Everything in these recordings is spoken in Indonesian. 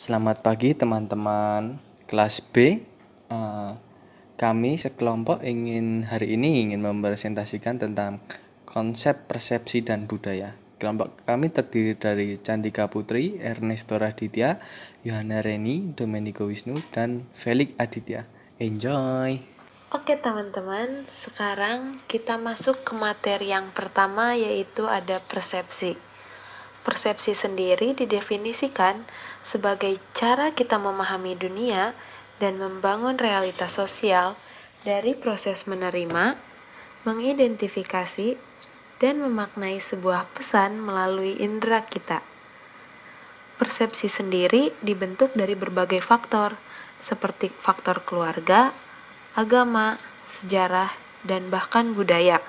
Selamat pagi teman-teman kelas B. Eh, Kami sekelompok hari ini ingin mempresentasikan tentang konsep persepsi dan budaya. Kelompok kami terdiri dari Candika Putri, Ernesto Raditya, Yohana Reni, Domenico Wisnu, dan Felix Aditya. Enjoy! Oke teman-teman, sekarang kita masuk ke materi yang pertama, yaitu ada persepsi. Persepsi sendiri didefinisikan sebagai cara kita memahami dunia dan membangun realitas sosial dari proses menerima, mengidentifikasi, dan memaknai sebuah pesan melalui indera kita. Persepsi sendiri dibentuk dari berbagai faktor, seperti faktor keluarga, agama, sejarah, dan bahkan budaya.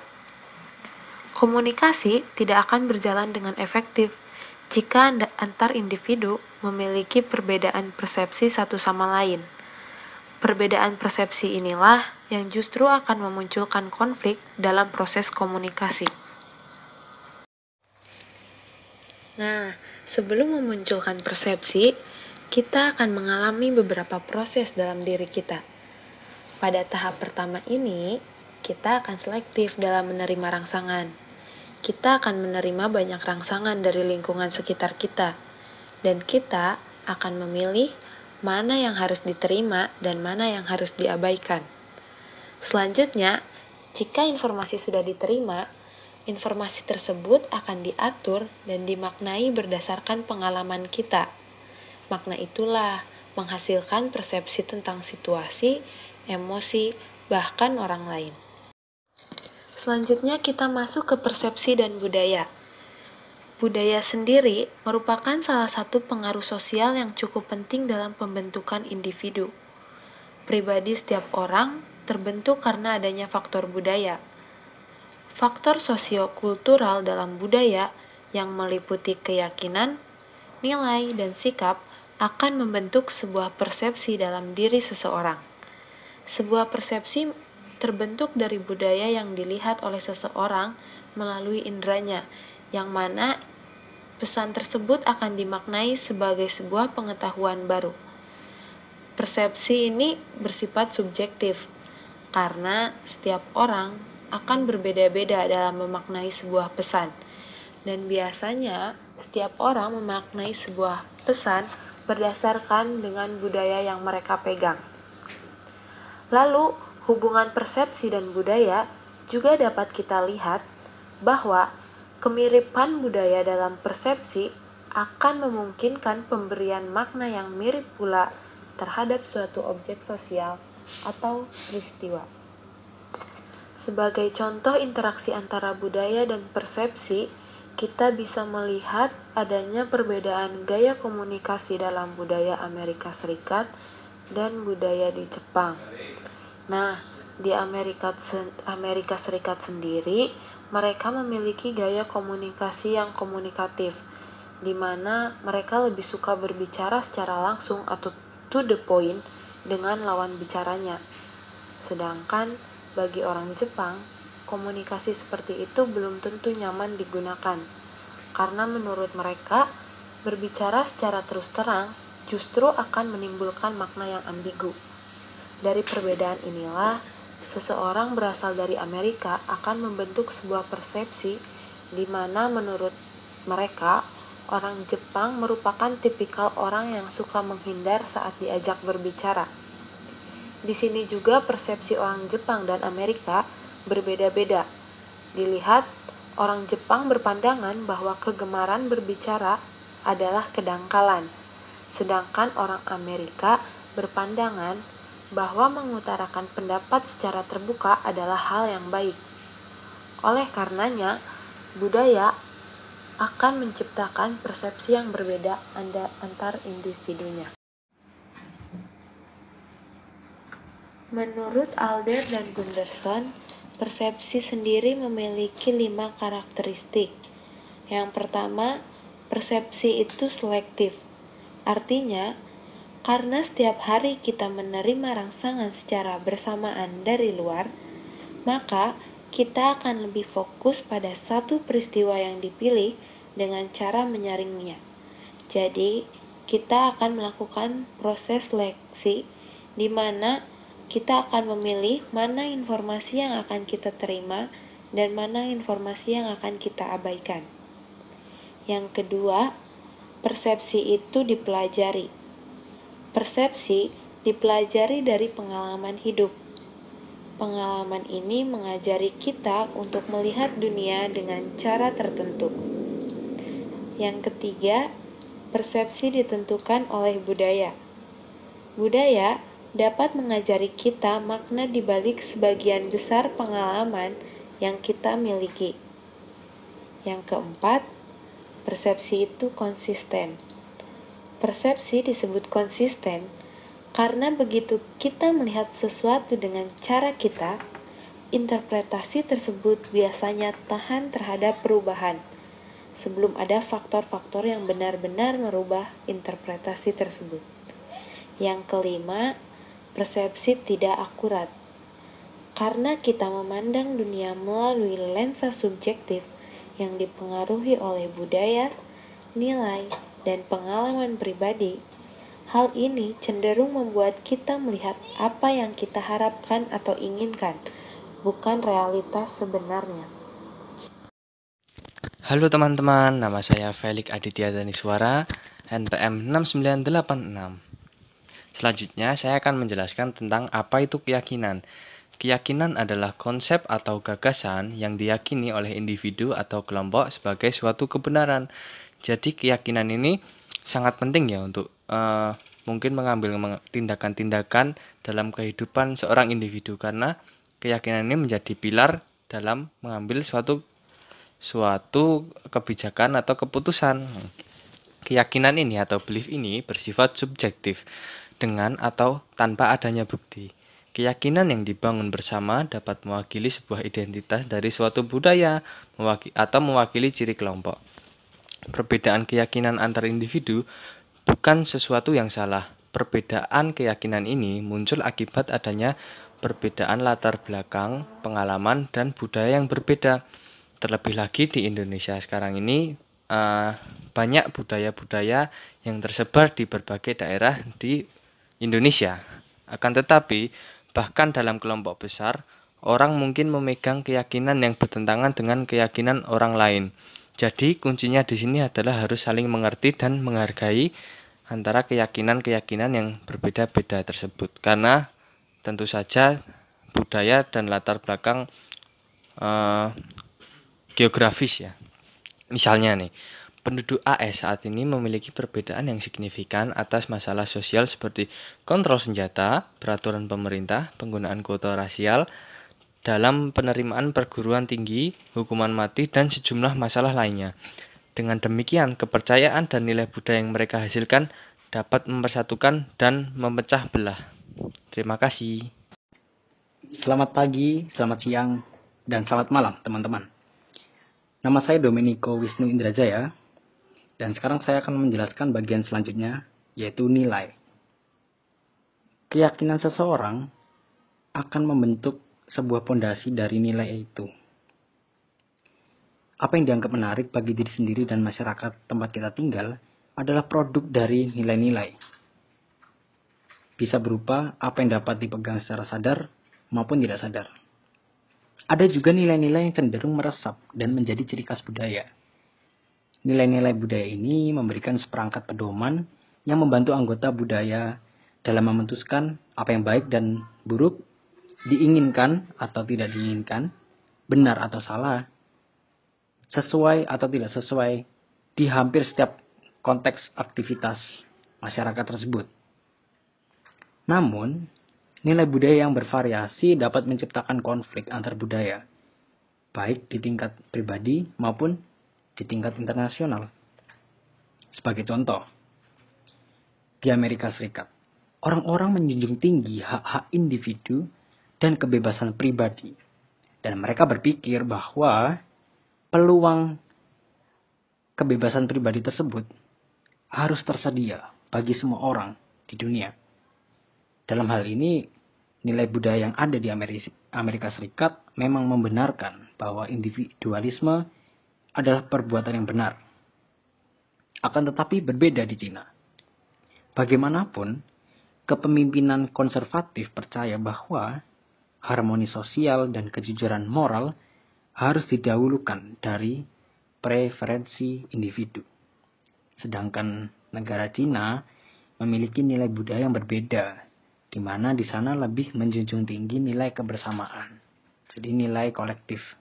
Komunikasi tidak akan berjalan dengan efektif jika antar individu memiliki perbedaan persepsi satu sama lain. Perbedaan persepsi inilah yang justru akan memunculkan konflik dalam proses komunikasi. Nah, sebelum memunculkan persepsi, kita akan mengalami beberapa proses dalam diri kita. Pada tahap pertama ini, kita akan selektif dalam menerima rangsangan. Kita akan menerima banyak rangsangan dari lingkungan sekitar kita, dan kita akan memilih mana yang harus diterima dan mana yang harus diabaikan. Selanjutnya, jika informasi sudah diterima, informasi tersebut akan diatur dan dimaknai berdasarkan pengalaman kita. Makna itulah menghasilkan persepsi tentang situasi, emosi, bahkan orang lain. Selanjutnya kita masuk ke persepsi dan budaya. Budaya sendiri merupakan salah satu pengaruh sosial yang cukup penting dalam pembentukan individu. Pribadi setiap orang terbentuk karena adanya faktor budaya. Faktor sosiokultural dalam budaya yang meliputi keyakinan, nilai, dan sikap akan membentuk sebuah persepsi dalam diri seseorang. Sebuah persepsi terbentuk dari budaya yang dilihat oleh seseorang melalui inderanya, yang mana pesan tersebut akan dimaknai sebagai sebuah pengetahuan baru. Persepsi ini bersifat subjektif, karena setiap orang akan berbeda-beda dalam memaknai sebuah pesan. Dan biasanya, setiap orang memaknai sebuah pesan berdasarkan dengan budaya yang mereka pegang. Lalu, hubungan persepsi dan budaya juga dapat kita lihat bahwa kemiripan budaya dalam persepsi akan memungkinkan pemberian makna yang mirip pula terhadap suatu objek sosial atau peristiwa. Sebagai contoh interaksi antara budaya dan persepsi, kita bisa melihat adanya perbedaan gaya komunikasi dalam budaya Amerika Serikat dan budaya di Jepang. Nah, di Amerika Serikat sendiri, mereka memiliki gaya komunikasi yang komunikatif, di mana mereka lebih suka berbicara secara langsung atau to the point dengan lawan bicaranya. Sedangkan bagi orang Jepang, komunikasi seperti itu belum tentu nyaman digunakan, karena menurut mereka, berbicara secara terus terang justru akan menimbulkan makna yang ambigu. Dari perbedaan inilah, seseorang berasal dari Amerika akan membentuk sebuah persepsi di mana menurut mereka, orang Jepang merupakan tipikal orang yang suka menghindar saat diajak berbicara. Di sini juga persepsi orang Jepang dan Amerika berbeda-beda. Dilihat, orang Jepang berpandangan bahwa kegemaran berbicara adalah kedangkalan, sedangkan orang Amerika berpandangan bahwa mengutarakan pendapat secara terbuka adalah hal yang baik. Oleh karenanya, budaya akan menciptakan persepsi yang berbeda antar individunya. Menurut Alder dan Gunderson, persepsi sendiri memiliki 5 karakteristik. Yang pertama, persepsi itu selektif. Artinya, karena setiap hari kita menerima rangsangan secara bersamaan dari luar, maka kita akan lebih fokus pada satu peristiwa yang dipilih dengan cara menyaringnya. Jadi, kita akan melakukan proses seleksi di mana kita akan memilih mana informasi yang akan kita terima dan mana informasi yang akan kita abaikan. Yang kedua, persepsi itu dipelajari. Persepsi dipelajari dari pengalaman hidup. Pengalaman ini mengajari kita untuk melihat dunia dengan cara tertentu. Yang ketiga, persepsi ditentukan oleh budaya. Budaya dapat mengajari kita makna di balik sebagian besar pengalaman yang kita miliki. Yang keempat, persepsi itu konsisten. Persepsi disebut konsisten karena begitu kita melihat sesuatu dengan cara kita, interpretasi tersebut biasanya tahan terhadap perubahan sebelum ada faktor-faktor yang benar-benar merubah interpretasi tersebut. Yang kelima, persepsi tidak akurat. Karena kita memandang dunia melalui lensa subjektif yang dipengaruhi oleh budaya, nilai, dan pengalaman pribadi, hal ini cenderung membuat kita melihat apa yang kita harapkan atau inginkan, bukan realitas sebenarnya. Halo teman-teman, nama saya Felix Aditya Daniswara, NPM 6986. Selanjutnya, saya akan menjelaskan tentang apa itu keyakinan. Keyakinan adalah konsep atau gagasan yang diyakini oleh individu atau kelompok sebagai suatu kebenaran. Jadi keyakinan ini sangat penting ya untuk mungkin mengambil tindakan-tindakan dalam kehidupan seorang individu, karena keyakinan ini menjadi pilar dalam mengambil suatu kebijakan atau keputusan. Keyakinan ini atau belief ini bersifat subjektif dengan atau tanpa adanya bukti. Keyakinan yang dibangun bersama dapat mewakili sebuah identitas dari suatu budaya atau mewakili ciri kelompok. Perbedaan keyakinan antar individu bukan sesuatu yang salah. Perbedaan keyakinan ini muncul akibat adanya perbedaan latar belakang, pengalaman, dan budaya yang berbeda. Terlebih lagi di Indonesia sekarang ini banyak budaya-budaya yang tersebar di berbagai daerah di Indonesia. Akan tetapi, bahkan dalam kelompok besar, orang mungkin memegang keyakinan yang bertentangan dengan keyakinan orang lain. Jadi, kuncinya di sini adalah harus saling mengerti dan menghargai antara keyakinan-keyakinan yang berbeda-beda tersebut. Karena tentu saja budaya dan latar belakang geografis ya. Misalnya nih, penduduk AS saat ini memiliki perbedaan yang signifikan atas masalah sosial seperti kontrol senjata, peraturan pemerintah, penggunaan kuota rasial, dalam penerimaan perguruan tinggi, hukuman mati, dan sejumlah masalah lainnya. Dengan demikian, kepercayaan dan nilai budaya yang mereka hasilkan dapat mempersatukan dan memecah belah. Terima kasih. Selamat pagi, selamat siang, dan selamat malam teman-teman. Nama saya Domenico Wisnu Indrajaya, dan sekarang saya akan menjelaskan bagian selanjutnya, yaitu nilai. Keyakinan seseorang akan membentuk sebuah pondasi dari nilai itu. Apa yang dianggap menarik bagi diri sendiri dan masyarakat tempat kita tinggal adalah produk dari nilai-nilai. Bisa berupa apa yang dapat dipegang secara sadar maupun tidak sadar. Ada juga nilai-nilai yang cenderung meresap dan menjadi ciri khas budaya. Nilai-nilai budaya ini memberikan seperangkat pedoman yang membantu anggota budaya dalam memutuskan apa yang baik dan buruk, diinginkan atau tidak diinginkan, benar atau salah, sesuai atau tidak sesuai di hampir setiap konteks aktivitas masyarakat tersebut. Namun, nilai budaya yang bervariasi dapat menciptakan konflik antar budaya, baik di tingkat pribadi maupun di tingkat internasional. Sebagai contoh, di Amerika Serikat, orang-orang menjunjung tinggi hak-hak individu dan kebebasan pribadi, dan mereka berpikir bahwa peluang kebebasan pribadi tersebut harus tersedia bagi semua orang di dunia. Dalam hal ini, nilai budaya yang ada di Amerika Serikat memang membenarkan bahwa individualisme adalah perbuatan yang benar. Akan tetapi berbeda di Cina. Bagaimanapun, kepemimpinan konservatif percaya bahwa harmoni sosial dan kejujuran moral harus didahulukan dari preferensi individu. Sedangkan negara Cina memiliki nilai budaya yang berbeda, di mana di sana lebih menjunjung tinggi nilai kebersamaan, jadi nilai kolektif.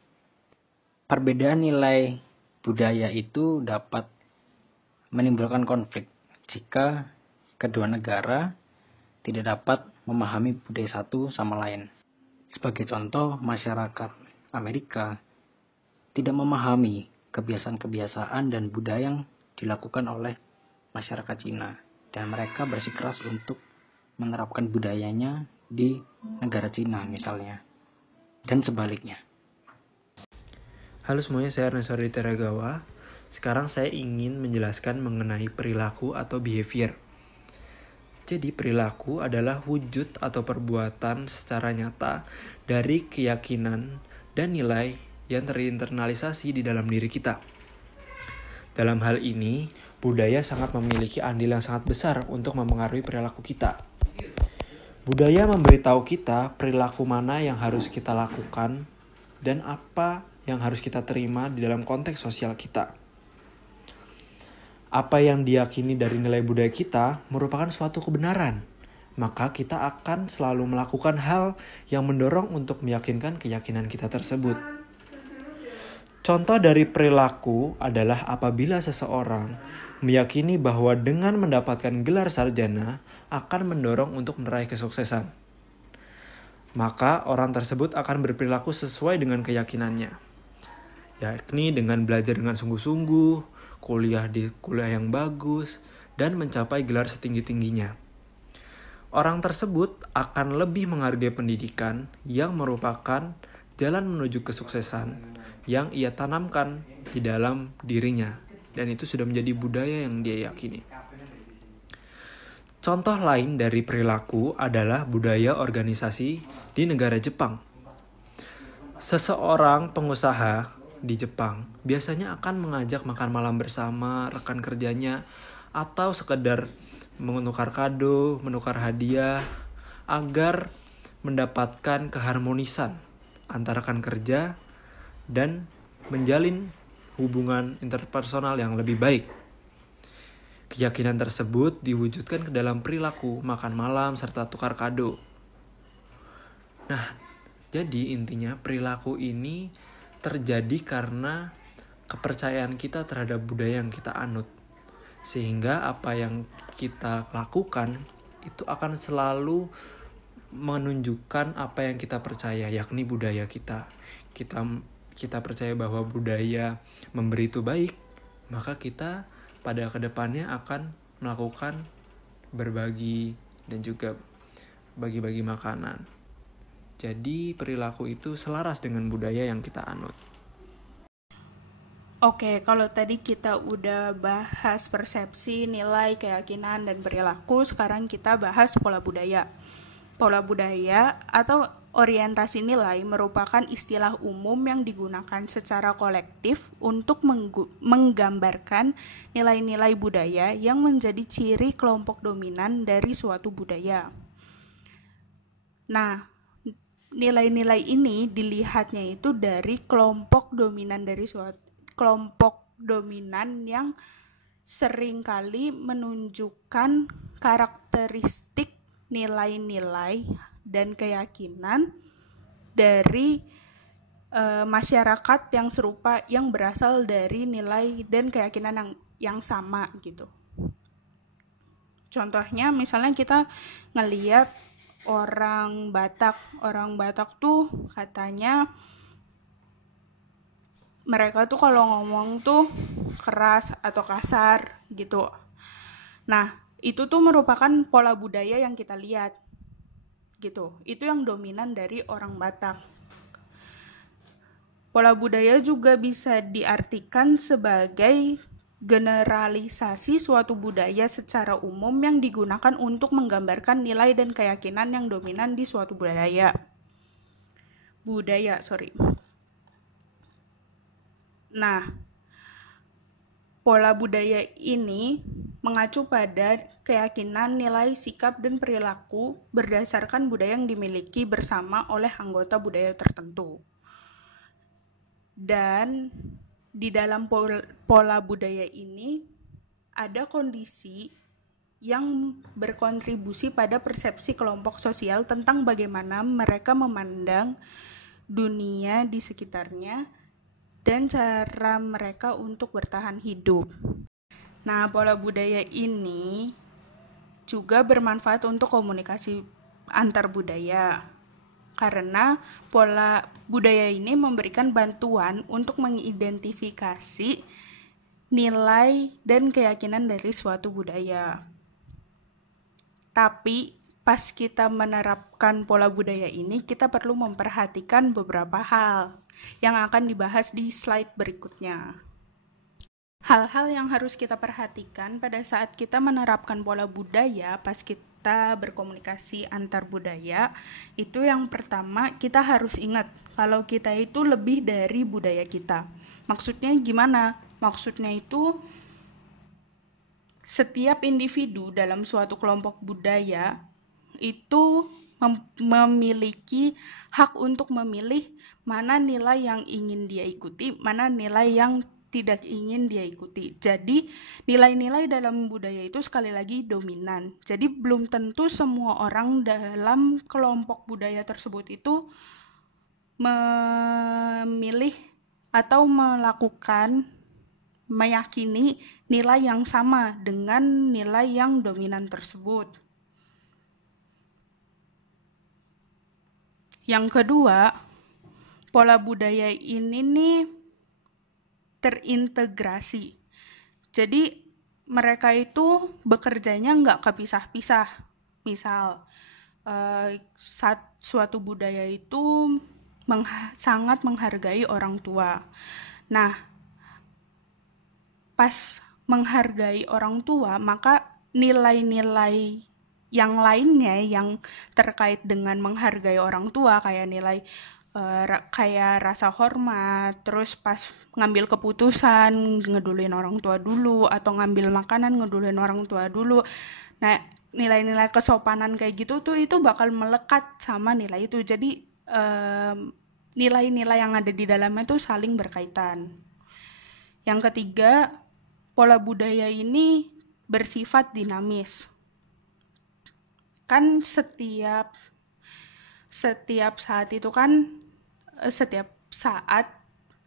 Perbedaan nilai budaya itu dapat menimbulkan konflik jika kedua negara tidak dapat memahami budaya satu sama lain. Sebagai contoh, masyarakat Amerika tidak memahami kebiasaan-kebiasaan dan budaya yang dilakukan oleh masyarakat Cina, dan mereka bersikeras untuk menerapkan budayanya di negara Cina misalnya, dan sebaliknya. Halo semuanya, saya Ernest Teragawa. Sekarang saya ingin menjelaskan mengenai perilaku atau behavior. Jadi perilaku adalah wujud atau perbuatan secara nyata dari keyakinan dan nilai yang terinternalisasi di dalam diri kita. Dalam hal ini, budaya sangat memiliki andil yang sangat besar untuk mempengaruhi perilaku kita. Budaya memberitahu kita perilaku mana yang harus kita lakukan dan apa yang harus kita terima di dalam konteks sosial kita. Apa yang diyakini dari nilai budaya kita merupakan suatu kebenaran, maka kita akan selalu melakukan hal yang mendorong untuk meyakinkan keyakinan kita tersebut. Contoh dari perilaku adalah apabila seseorang meyakini bahwa dengan mendapatkan gelar sarjana akan mendorong untuk meraih kesuksesan, maka orang tersebut akan berperilaku sesuai dengan keyakinannya, yakni dengan belajar dengan sungguh-sungguh, kuliah di kuliah yang bagus, dan mencapai gelar setinggi-tingginya. Orang tersebut akan lebih menghargai pendidikan yang merupakan jalan menuju kesuksesan yang ia tanamkan di dalam dirinya, dan itu sudah menjadi budaya yang dia yakini. Contoh lain dari perilaku adalah budaya organisasi di negara Jepang. Seseorang pengusaha di Jepang biasanya akan mengajak makan malam bersama rekan kerjanya atau sekedar menukar kado, menukar hadiah agar mendapatkan keharmonisan antara rekan kerja dan menjalin hubungan interpersonal yang lebih baik. Keyakinan tersebut diwujudkan ke dalam perilaku makan malam serta tukar kado. Nah, jadi intinya perilaku ini terjadi karena kepercayaan kita terhadap budaya yang kita anut. Sehingga apa yang kita lakukan itu akan selalu menunjukkan apa yang kita percaya, yakni budaya kita. Kita percaya bahwa budaya memberi itu baik, maka kita pada kedepannya akan melakukan berbagi dan juga bagi-bagi makanan. Jadi perilaku itu selaras dengan budaya yang kita anut. Oke, kalau tadi kita udah bahas persepsi, nilai, keyakinan, dan perilaku, sekarang kita bahas pola budaya. Pola budaya atau orientasi nilai merupakan istilah umum yang digunakan secara kolektif untuk menggambarkan nilai-nilai budaya yang menjadi ciri kelompok dominan dari suatu budaya. Nah, nilai-nilai ini dilihatnya itu dari kelompok dominan yang seringkali menunjukkan karakteristik nilai-nilai dan keyakinan dari masyarakat yang serupa, yang berasal dari nilai dan keyakinan yang sama gitu. Contohnya misalnya kita ngelihat orang Batak tuh katanya mereka tuh kalau ngomong tuh keras atau kasar gitu. Nah, itu tuh merupakan pola budaya yang kita lihat gitu. Itu yang dominan dari orang Batak. Pola budaya juga bisa diartikan sebagai generalisasi suatu budaya secara umum yang digunakan untuk menggambarkan nilai dan keyakinan yang dominan di suatu budaya. Nah, pola budaya ini mengacu pada keyakinan, nilai, sikap, dan perilaku berdasarkan budaya yang dimiliki bersama oleh anggota budaya tertentu. Dan di dalam pola budaya ini ada kondisi yang berkontribusi pada persepsi kelompok sosial tentang bagaimana mereka memandang dunia di sekitarnya dan cara mereka untuk bertahan hidup. Nah, pola budaya ini juga bermanfaat untuk komunikasi antar budaya. Karena pola budaya ini memberikan bantuan untuk mengidentifikasi nilai dan keyakinan dari suatu budaya. Tapi pas kita menerapkan pola budaya ini, kita perlu memperhatikan beberapa hal yang akan dibahas di slide berikutnya. Hal-hal yang harus kita perhatikan pada saat kita menerapkan pola budaya pas kita berkomunikasi antar budaya, itu yang pertama kita harus ingat kalau kita itu lebih dari budaya kita. Maksudnya gimana? Maksudnya itu setiap individu dalam suatu kelompok budaya itu memiliki hak untuk memilih mana nilai yang ingin dia ikuti, mana nilai yang tidak ingin dia ikuti. Jadi nilai-nilai dalam budaya itu sekali lagi dominan. Jadi belum tentu semua orang dalam kelompok budaya tersebut itu memilih atau meyakini nilai yang sama dengan nilai yang dominan tersebut. Yang kedua, pola budaya ini nih terintegrasi. Jadi mereka itu bekerjanya nggak kepisah-pisah. Misal, suatu budaya itu sangat menghargai orang tua. Nah, pas menghargai orang tua, maka nilai-nilai yang lainnya yang terkait dengan menghargai orang tua, kayak nilai kayak rasa hormat, terus pas ngambil keputusan ngeduluin orang tua dulu, atau ngambil makanan ngeduluin orang tua dulu. Nah, nilai-nilai kesopanan kayak gitu tuh itu bakal melekat sama nilai itu. Jadi nilai-nilai yang ada di dalamnya tuh saling berkaitan. Yang ketiga, pola budaya ini bersifat dinamis. Kan setiap saat itu kan setiap saat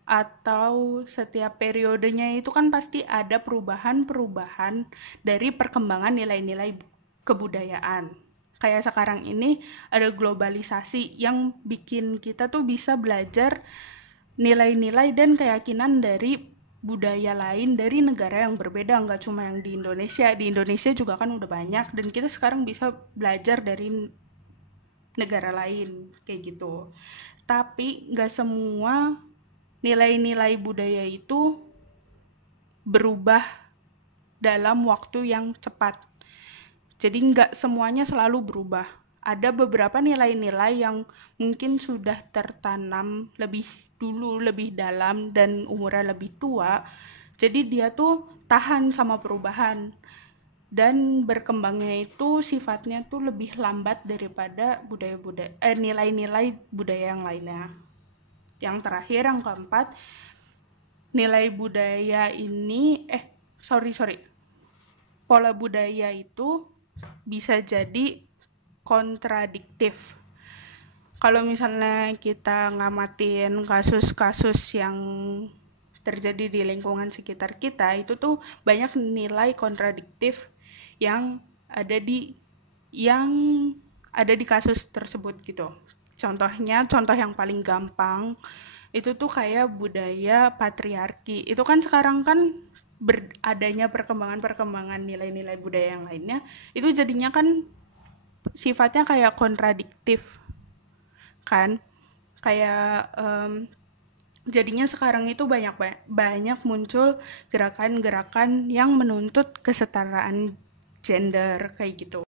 atau setiap periodenya itu kan pasti ada perubahan-perubahan dari perkembangan nilai-nilai kebudayaan. Kayak sekarang ini ada globalisasi yang bikin kita tuh bisa belajar nilai-nilai dan keyakinan dari budaya lain dari negara yang berbeda, nggak cuma yang di Indonesia. Di Indonesia juga kan udah banyak, dan kita sekarang bisa belajar dari negara lain kayak gitu. Tapi nggak semua nilai-nilai budaya itu berubah dalam waktu yang cepat. Jadi nggak semuanya selalu berubah. Ada beberapa nilai-nilai yang mungkin sudah tertanam lebih dulu, lebih dalam, dan umurnya lebih tua. Jadi dia tuh tahan sama perubahan. Dan berkembangnya itu sifatnya tuh lebih lambat daripada nilai-nilai budaya yang lainnya. Yang terakhir, yang keempat, nilai budaya ini pola budaya itu bisa jadi kontradiktif. Kalau misalnya kita ngamatin kasus-kasus yang terjadi di lingkungan sekitar kita, itu tuh banyak nilai kontradiktif yang ada di kasus tersebut gitu. Contohnya, contoh yang paling gampang itu tuh kayak budaya patriarki. Itu kan sekarang kan adanya perkembangan nilai-nilai budaya yang lainnya, itu jadinya kan sifatnya kayak kontradiktif kan, kayak jadinya sekarang itu banyak muncul gerakan-gerakan yang menuntut kesetaraan gender kayak gitu.